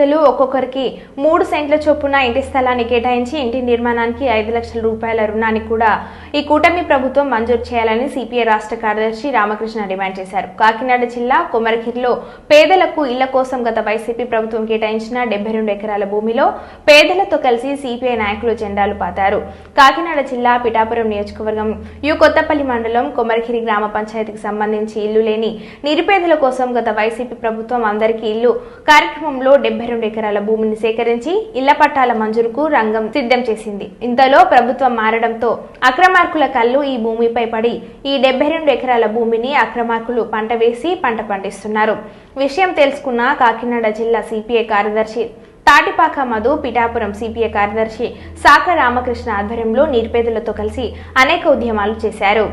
పేదలు ఒక్కొక్కరికి మూడు సెంట్ల చొప్పున ఇంటి స్థలాన్ని కేటాయించి ఇంటి నిర్మాణానికి ఐదు లక్షల రూపాయల రుణాన్ని కూడా ఈ కూటమి ప్రభుత్వం మంజూరు చేయాలని సిపిఐ రాష్ట్ర కార్యదర్శి రామకృష్ణ డిమాండ్ చేశారు. కాకినాడ జిల్లా కొమరగిరిలో పేదలకు ఇళ్ళ కోసం గత వైసీపీ ప్రభుత్వం కేటాయించిన డెబ్బై రెండు ఎకరాల భూమిలో పేదలతో కలిసి సిపిఐ నాయకులు జెండాలు పాతారు. కాకినాడ జిల్లా పిఠాపురం నియోజకవర్గం యు కొత్తపల్లి మండలం కొమరగిరి గ్రామ పంచాయతీకి సంబంధించి ఇల్లు లేని నిరుపేదల కోసం గత వైసీపీ ప్రభుత్వం అందరికీ ఇల్లు. కార్యక్రమంలో డెబ్బై రెండు ఎకరాల భూమిని సేకరించి ఇళ్ళ పట్టాల మంజూరుకు రంగం సిద్ధం చేసింది. ఇంతలో ప్రభుత్వం మారడంతో అక్రమార్కుల కళ్ళు ఈ భూమిపై పడి ఈ డెబ్బై రెండు ఎకరాల భూమిని అక్రమార్కులు పంట వేసి పంట పండిస్తున్నారు. విషయం తెలుసుకున్న కాకినాడ జిల్లా సిపిఐ కార్యదర్శి తాటిపాక మధు పిఠాపురం సిపిఐ కార్యదర్శి సాక రామకృష్ణ ఆధ్వర్యంలో నిరుపేదలతో కలిసి అనేక ఉద్యమాలు చేశారు.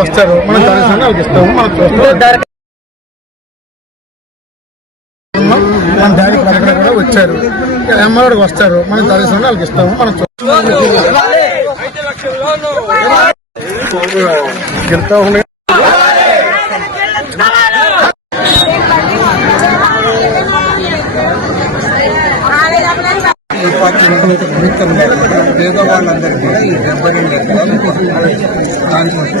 వస్తారు. మనం మన డాడీ అక్కడ కూడా వచ్చారు. అమ్మఒడికి వస్తారు. మనం దర్శనం వాళ్ళకి ఇస్తాము. మనం చూస్తాం గిడతా ఉన్నాయి పేదవాళ్ళందరికీ కూడా ఈ డెబ్బై రెండు ఎకరాలు దానికోసం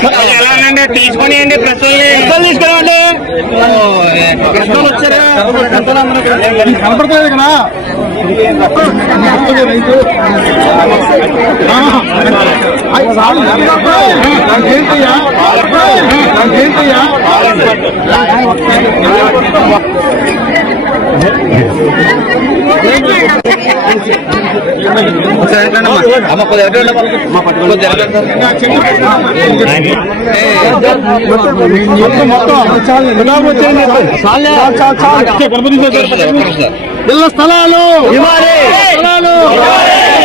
హౌస్ పెట్టి తీసుకొని ప్రశ్నలు తీసుకురావండి ప్రశ్నలు వచ్చారా? కనపడుతుంది కదా? రైతు నాకేంటయ్యా దగ్గర. ఇళ్ళ స్థలాలు. స్థలాలు.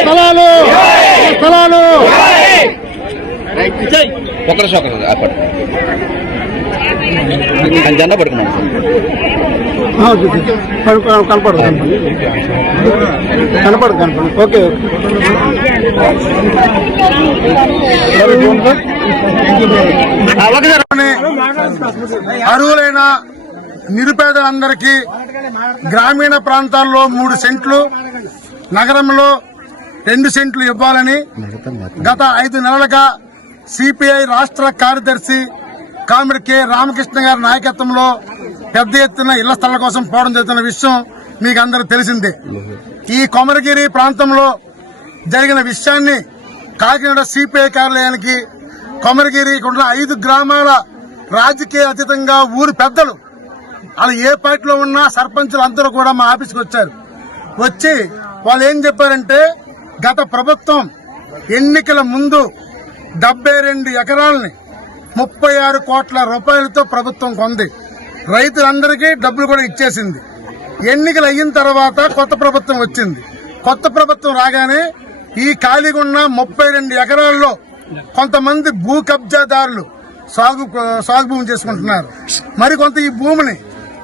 స్థలాలు. స్థలాలు! ఒక్క నిమిషం ఒక్క నిమిషం అప్పటి ఆయన దండ పడుకున్నాం ఆ, ఓకే, ఓకే. కనపడు నిరుపేదలందరికీ గ్రామీణ ప్రాంతాల్లో మూడు సెంట్లు నగరంలో రెండు సెంట్లు ఇవ్వాలని గత ఐదు నెలలుగా సిపిఐ రాష్ట్ర కార్యదర్శి కామిడి కె. రామకృష్ణ గారి నాయకత్వంలో పెద్ద ఎత్తున ఇళ్ళ స్థలాల కోసం పోవడం జరుగుతున్న విషయం మీకు అందరూ తెలిసిందే. ఈ కొమరగిరి ప్రాంతంలో జరిగిన విషయాన్ని కాకినాడ సిపిఐ కార్యాలయానికి కొమరగిరి ఉన్న ఐదు గ్రామాల రాజకీయ అతీతంగా ఊరు పెద్దలు వాళ్ళు ఏ పార్టీలో ఉన్నా సర్పంచులు అందరూ కూడా మా ఆఫీస్కి వచ్చారు. వచ్చి వాళ్ళు ఏం చెప్పారంటే గత ప్రభుత్వం ఎన్నికల ముందు డెబ్బై రెండు ఎకరాలని ముప్పై ఆరు కోట్ల రూపాయలతో ప్రభుత్వం కొంది. రైతులందరికీ డబ్బులు కూడా ఇచ్చేసింది. ఎన్నికలు అయిన తర్వాత కొత్త ప్రభుత్వం వచ్చింది. కొత్త ప్రభుత్వం రాగానే ఈ ఖాళీగా ఉన్న ముప్పై రెండు ఎకరాల్లో కొంతమంది భూ కబ్జాదారులు సాగు సాగు భూమి చేసుకుంటున్నారు. మరి కొంత ఈ భూమిని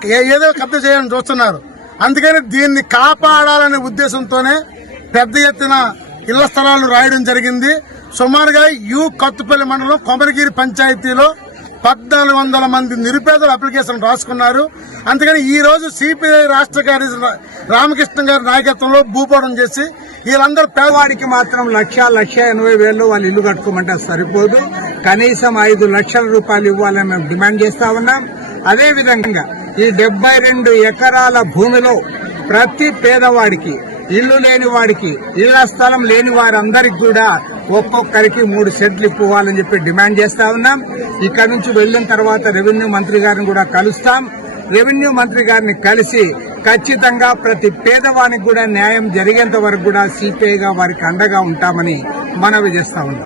ఏ- ఏదో కబ్జా చేయాలని చూస్తున్నారు. అందుకని దీన్ని కాపాడాలనే ఉద్దేశంతోనే పెద్ద ఎత్తున ఇళ్ళ స్థలాలు రాయడం జరిగింది. సుమారుగా యు కత్తుపల్లి మండలం కొమరగిరి పంచాయతీలో పద్నాలుగు వందల మంది నిరుపేదలు అప్లికేషన్ రాసుకున్నారు. అందుకని ఈ రోజు సిపిఐ రాష్ట్ర కార్యదర్శి రామకృష్ణ గారి నాయకత్వంలో భూపోటం చేసి వీళ్ళందరూ పేదవాడికి మాత్రం లక్ష లక్ష ఎనభై వేలు వాళ్ళు ఇల్లు కట్టుకోమంటే సరిపోదు. కనీసం ఐదు లక్షల రూపాయలు ఇవ్వాలని మేము డిమాండ్ చేస్తా ఉన్నాం. అదేవిధంగా ఈ డెబ్బై రెండు ఎకరాల భూమిలో ప్రతి పేదవాడికి ఇల్లు లేని వాడికి ఇళ్ళ స్థలం లేని వారందరికి కూడా ఒక్కొక్కరికి మూడు సెట్లు ఇవ్వాలని చెప్పి డిమాండ్ చేస్తా ఉన్నాం. ఇక్కడ నుంచి వెళ్ళిన తర్వాత రెవెన్యూ మంత్రి గారిని కూడా కలుస్తాం. రెవెన్యూ మంత్రి గారిని కలిసి ఖచ్చితంగా ప్రతి పేదవానికి కూడా న్యాయం జరిగేంత వరకు కూడా సిపిఐగా వారికి అండగా ఉంటామని మనవి చేస్తా ఉన్నాం.